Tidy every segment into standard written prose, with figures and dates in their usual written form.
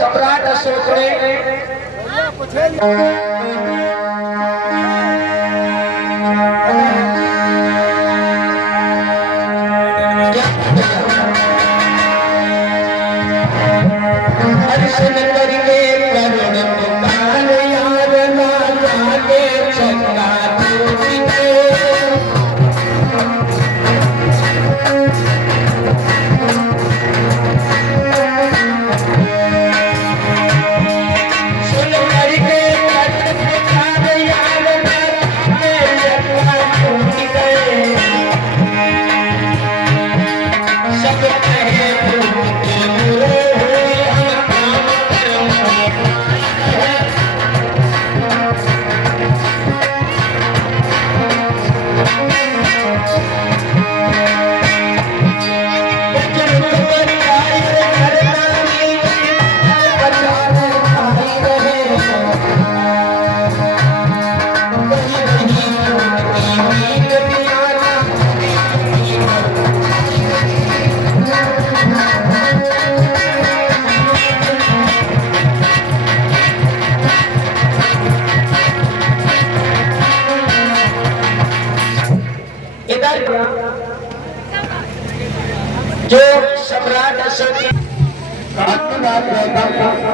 सम्राट अशोक ने जो सम्राट अशोक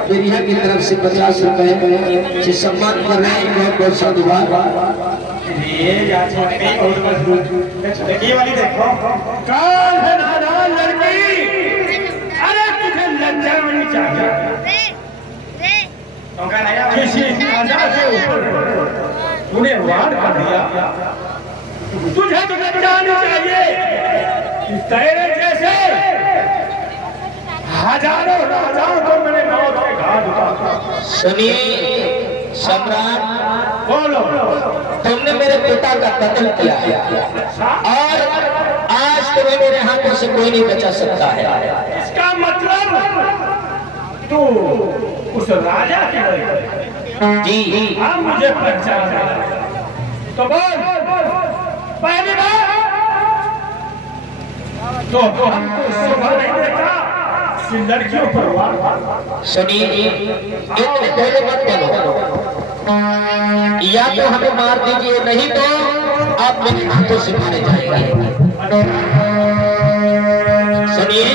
दुनिया की तरफ से 50 रुपए से सम्मान कर रहे हैं। बहुत बहुत साधुवाद। ये वाली देखो कौन है नादान लड़की। अरे तुझे लज्जा होनी चाहिए। किसी राजा से ऊपर तूने वार कर दिया। तुझे तो लज्जा आनी चाहिए। तेरे जैसे हजारों राजाओं को मैंने मौत के घाट उतारा। सुनिए सम्राट, बोलो। तुमने मेरे पिता का कत्ल किया है और आज तुम्हें मेरे हाथों से कोई नहीं बचा सकता है। इसका मतलब तू उस राजा की जी हाँ मुझे पहचाना। तो बोल पहली बार तो हमको शोभा नहीं देता कि लड़कियों पर वार। सुनिए इतने पहले मत बोलो। या तो हमें मार दीजिए, नहीं तो आप मेरे हाथों से मारे जाएंगे। सुनिए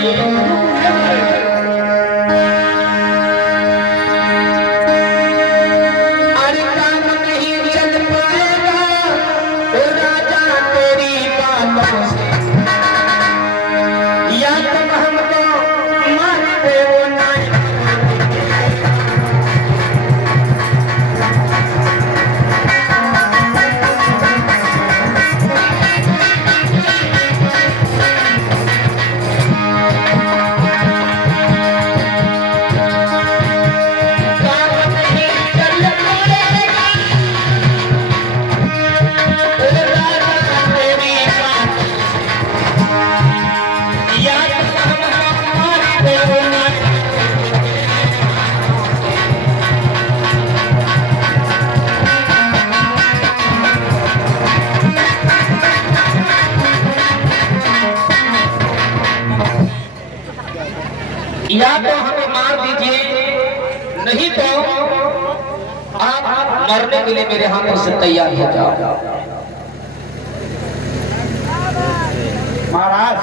या तो हमें मार दीजिए, नहीं तो आप मरने के लिए मेरे हाथों से तैयार हो जाओ। महाराज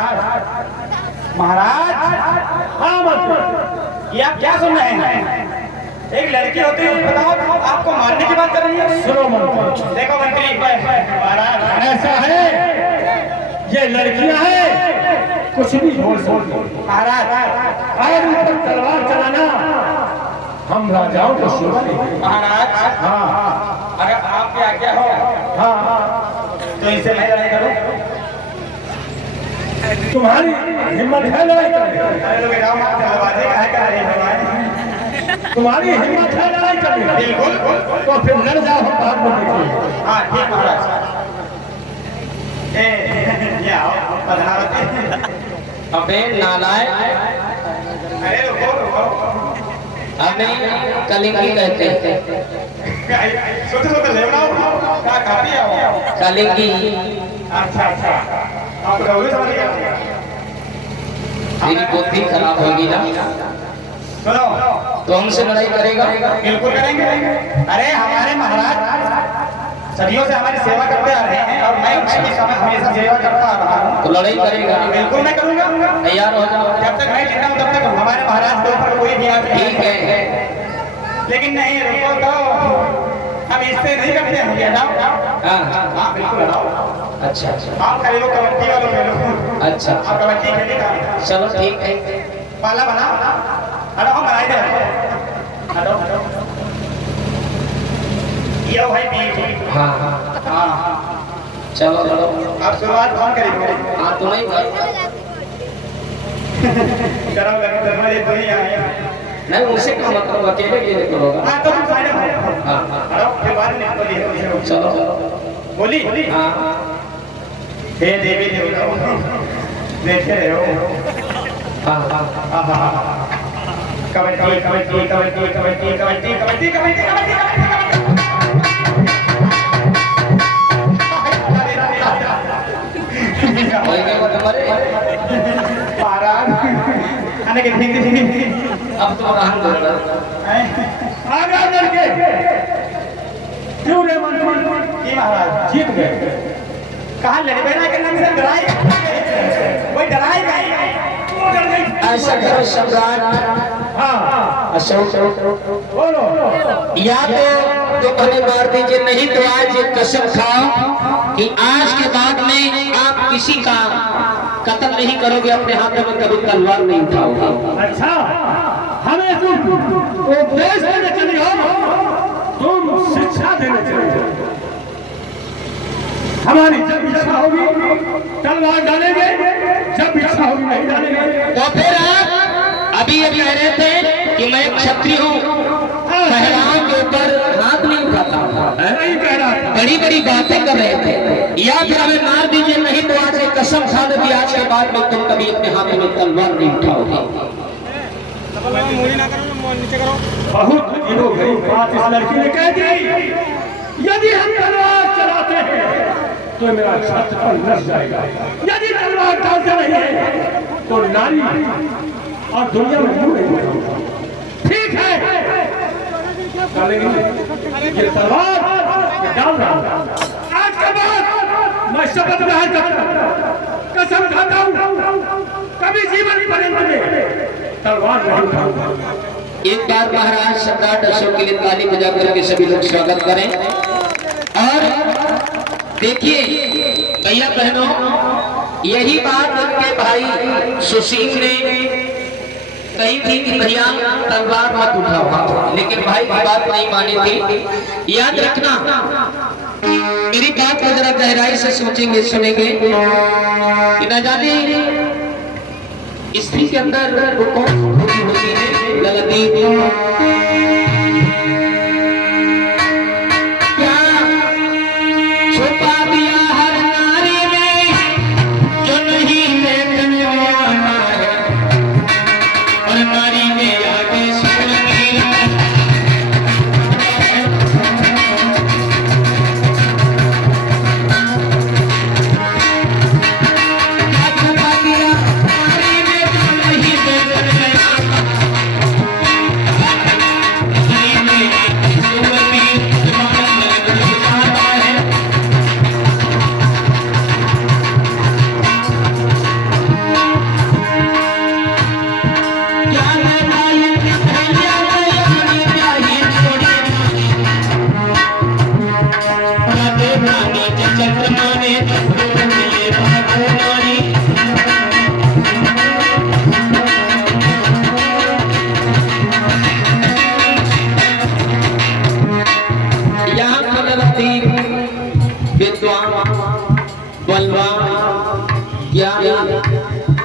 महाराज हाँ मत ये आप क्या सुन रहे हैं। एक लड़की होती है बताओ आपको मारने की बात कर रही है। सुनो मंत्री, देखो मंत्री महाराज ऐसा है ये लड़कियां हैं कुछ भी बोल सकती। महाराज और ऊपर तलवार चलाना हम राजाओं को शोभा नहीं। महाराज हाँ अगर आपकी आज्ञा हो हाँ तो इनसे मैं लड़ाई करूं। तुम्हारी हिम्मत है लड़ाई करने। तुम्हारी हिम्मत है लड़ाई करने। बिल्कुल तो फिर लड़ जाओ हम बात में देखिए। हाँ ठीक महाराज। अबे नालायक, हमें कलिंगी कहते हैं। कलिंगी मेरी बुद्धि खराब होगी ना। सुनो तो हमसे लड़ाई करेगा? बिल्कुल करेंगे। अरे हमारे महाराज सदियों से हमारी सेवा करते आ रहे हैं और मैं उनकी हमेशा सेवा करता आ रहा हूँ। तो लड़ाई करेगा? बिल्कुल मैं करूँगा। तैयार हो जाओ। जब तक मैं जिंदा हूँ तब तक हमारे महाराज के ऊपर कोई भी आदमी ठीक है, लेकिन नहीं रुको तो हम इससे नहीं करते हैं। भैया जाओ। हाँ हाँ बिल्कुल आओ। अच्छा अच्छा आप खेलो कबड्डी वालों खेलो। अच्छा आप कबड्डी खेलेगा। चलो ठीक है। पाला बना हटो हम बनाए दे हटो हटो ये भाई बीच। हाँ हाँ हाँ चलो चलो। अब शुरुआत कौन करेंगे? हाँ तुम्हें गरम लगे तो हमारे दुनिया नहीं उनसे क्यों मतलब अकेले के लिए होगा। हाँ तो तुम साइड में हाँ हाँ हटो फिर बाद में बोलिए। चलो बोली हाँ हे देवी देवता देखे रहे हो। हाँ हाँ कबड्डी कबड्डी कबड्डी कबड्डी कबड्डी कबड्डी कबड्डी वही क्या बात हमारे महाराज आने के ठीक अब तो कहाँ बोल रहा आगे लड़के क्यों रे मन की महाराज जीत गए। कहाँ लड़े बैठा के नाम से डराई वही डराई गई। ऐसा करो सम्राट। हाँ अशोक बोलो या तो हमें मार दीजिए, नहीं तो आज ये कसम खाओ कि आज के बाद में आप किसी का कत्ल नहीं करोगे, अपने हाथों में कभी तलवार नहीं उठाओगे। अच्छा हमें तुम उपदेश देने चली हो, तुम शिक्षा देने चली हो। हमारी जब इच्छा होगी तलवार डालेंगे, जब इच्छा होगी नहीं डालेंगे। तो फिर आप अभी अभी कह रहे थे कि मैं क्षत्रिय हूँ, पहलवान के ऊपर हाथ नहीं उठाता हूँ, बड़ी बड़ी बातें कर रहे थे। या फिर हमें मार दीजिए, नहीं तो आज एक कसम खा दो कि आज के बाद में तुम कभी अपने हाथ में तलवार नहीं उठाओगे। बहुत अजीब हो गई बात इस लड़की ने कह दी। यदि हम तलवार चलाते हैं तो मेरा छत पर लग जाएगा, यदि तलवार डालते नहीं है तो नारी और दुनिया में क्यों नहीं होगा। ठीक है ये तलवार डाल रहा हूं। आज के बाद मैं शपथ ग्रहण करता हूं, कसम खाता हूं कभी जीवन पर्यंत में तलवार नहीं उठाऊंगा। एक बार महाराज सम्राट अशोक के लिए ताली बजा करके सभी लोग स्वागत करें। और देखिए भैया बहनों, यही बात उनके भाई सुशील ने कही थी कि भैया तलवार मत उठाओ, लेकिन भाई की बात नहीं मानी थी। याद रखना, मेरी बात को जरा गहराई से सोचेंगे सुनेंगे कि न जाने स्त्री के अंदर वो कौन सी होती है गलती। क्या छुपा दिया हर नारी में जो नहीं देखने वाला है, और नारी में आगे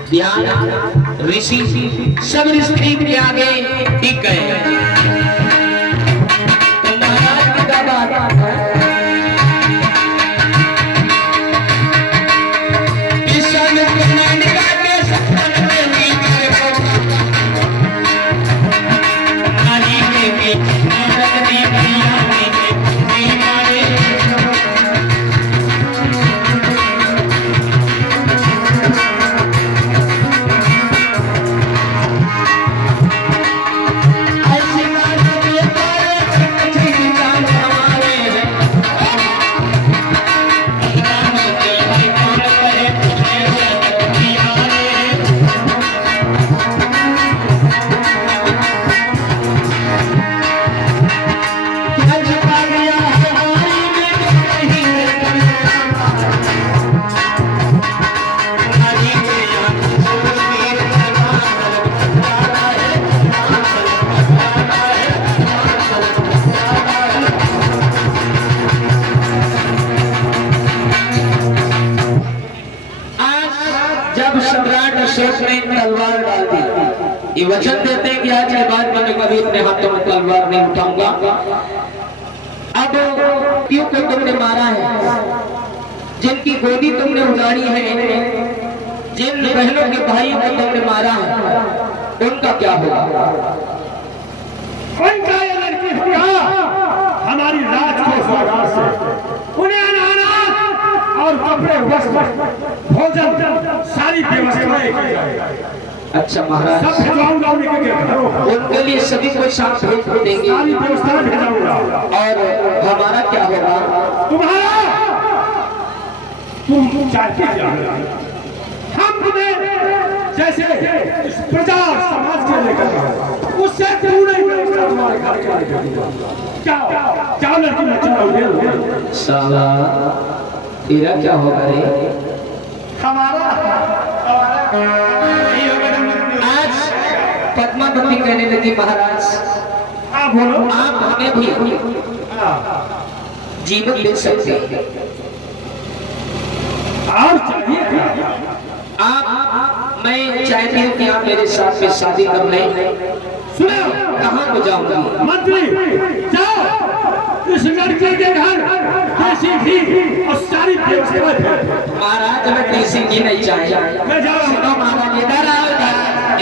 ध्यान ऋषि सब स्त्री के आगे टिक गए। तो महाराज की क्या बात है, ऐसे आज के बाद मैंने कभी अपने हाथों में तलवार नहीं उठाऊंगा। अब क्यों को तुमने मारा है, जिनकी गोदी तुमने उजाड़ी है, जिन बहनों के भाइयों को तुमने मारा है, उनका क्या होगा? उनका ये लड़की होगा हमारी राज के सौगात से। उन्हें अनाज और कपड़े, वस्त्र, भोजन, सारी व्यवस्थाएं की जाएगी। अच्छा महाराज, सब भिजवाऊंगा उनके घरों को। उनके लिए सभी को साथ भेज देंगे, सारी व्यवस्था भिजवाऊंगा। और हमारा क्या होगा? तुम्हारा तुम चाहते क्या? हम तुम्हें जैसे इस प्रजा समाज के लेकर उससे पूरी व्यवस्था तुम्हारे घर के लेकर क्या क्या लड़की बच्चा होगे? साला तेरा क्या होगा रे? हमारा आज पद्मावती कहने लगी महाराज, आप बोलो। आप हमें भी जीवन दे सकते हैं, और चाहिए क्या? आप मैं चाहती हूँ कि आप मेरे साथ में शादी कर लें। सुनो, कहाँ को जाऊंगी? मंत्री जाओ इस लड़के के घर देसी घी और सारी व्यवस्था। महाराज मैं देसी घी नहीं चाहिए। मैं जाओ। सुनो महाराज, इधर आओ,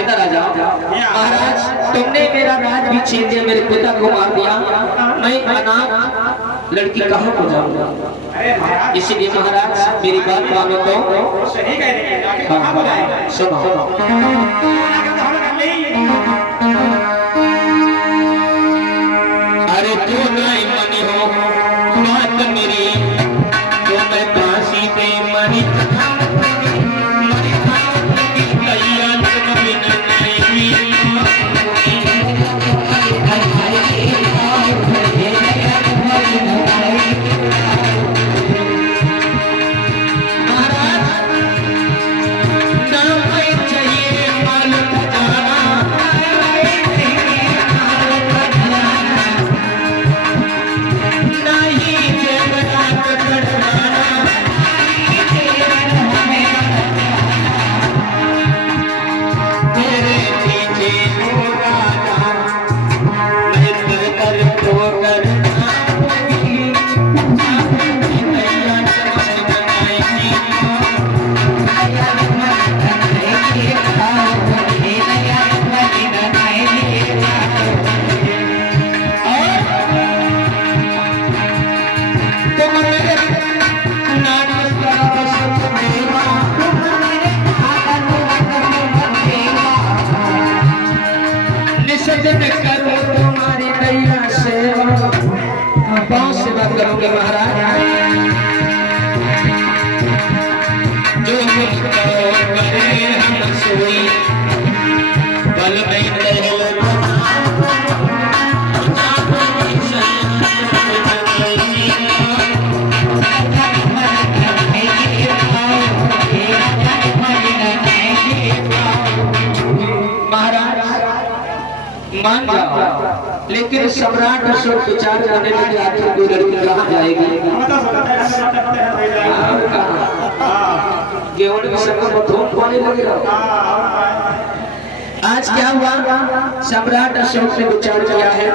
इधर आ जाओ। महाराज तुमने मेरा राज भी छीन लिया, मेरे पिता को मार दिया, मैं अनाथ लड़की कहाँ को जाऊंगा? इसीलिए महाराज मेरी बात मानो तो सही कह रही है। कहाँ को जाएंगे? सुनो, अरे तू नहीं मनी हो बात मेरी, तो मैं फांसी पे मरी तुम्हारी दैया सेवा, बहुत सेवा करोगे महाराज। जो करे हम सोई बल में मान जाओ, लेकिन सम्राट अशोक विचार करने लगे आखिर कोई लड़की कहाँ जाएगी? गेहूं में सबको धूम पाने लगे। आज क्या हुआ? सम्राट अशोक ने विचार किया है,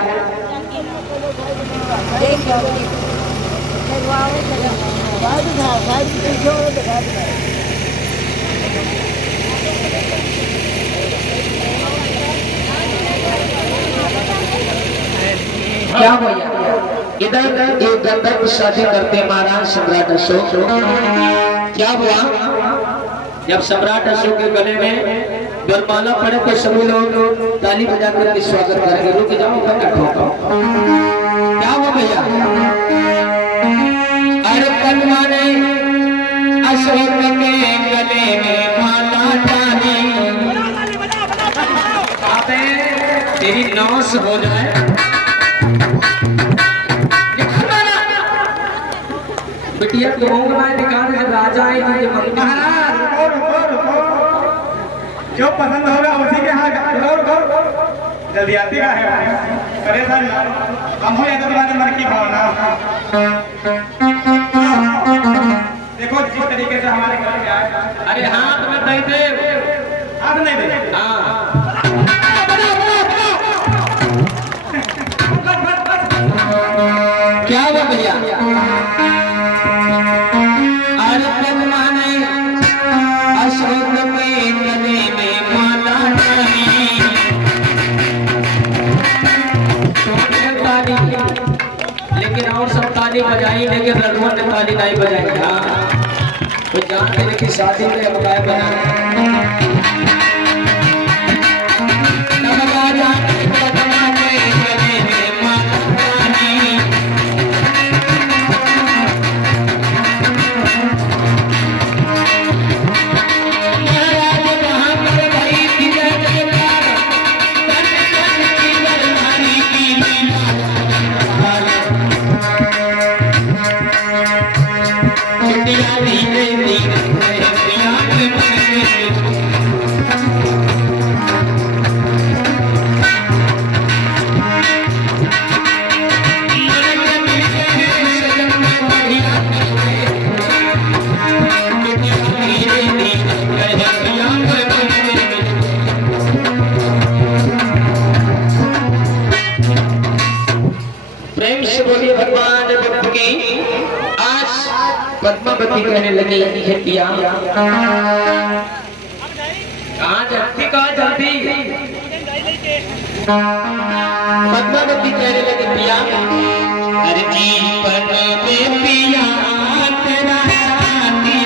क्या भैया इधर एक गंधर्व शादी करते महाराज सम्राट अशोक। क्या हुआ? जब सम्राट अशोक के गले में वरमाला पड़े तो सभी लोग ताली बजाकर के स्वागत करेंगे। रुक जाओ, क्या हुआ भैया? अरे कलवा ने अशोक के गले में माला डाली, अबे तेरी नौस हो जाए। बिटिया तुम दिखाने जब राजा आए महाराज, जो पसंद होगा उसी के हाथ जल्दी आती का है। परेशान हम हो या तो तुम्हारे मन की भावना। देखो जिस तरीके से हमारे घर के आए। अरे हाथ में नहीं दे, हाथ नहीं दे। हाँ क्या हुआ भैया? अशोक के गले में माला नहीं, लेकिन और सब ताली बजाई, लेकिन रघुवन ने ताली नहीं बजाई। हाँ तो जानते हैं कि शादी में अब क्या बना भगवान बुद्ध की। आज पद्मावती कहने लगी है पिया, कहाँ जल्दी पद्मावती कहने लगी पिया, अरे जीवन में पिया तेरा साथी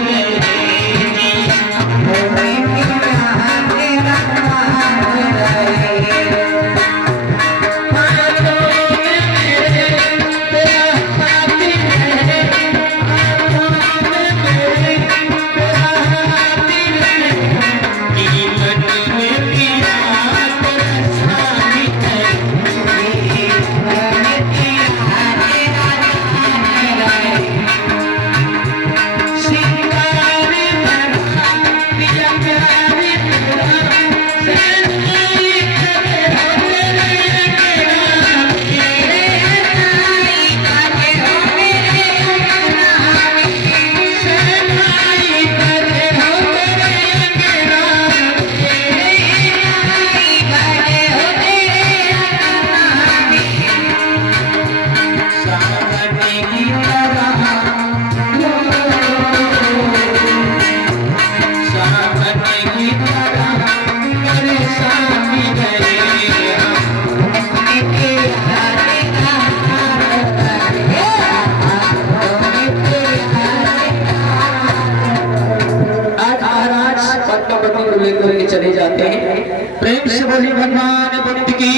लेकर के चले जाते हैं। प्रेम से बोली भगवान बुद्ध की,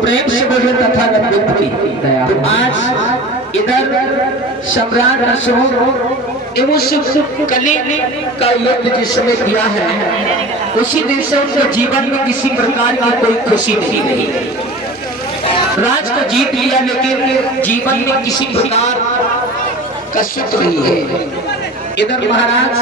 प्रेम से बोले तथागत बुद्ध की। तो आज इधर सम्राट अशोक एवं शिवकली का युद्ध जिसमें किया है, उसी दिन से उनके जीवन में किसी प्रकार की कोई खुशी नहीं रही। राज को जीत लिया लेकिन जीवन में किसी प्रकार का सुख नहीं है। इधर महाराज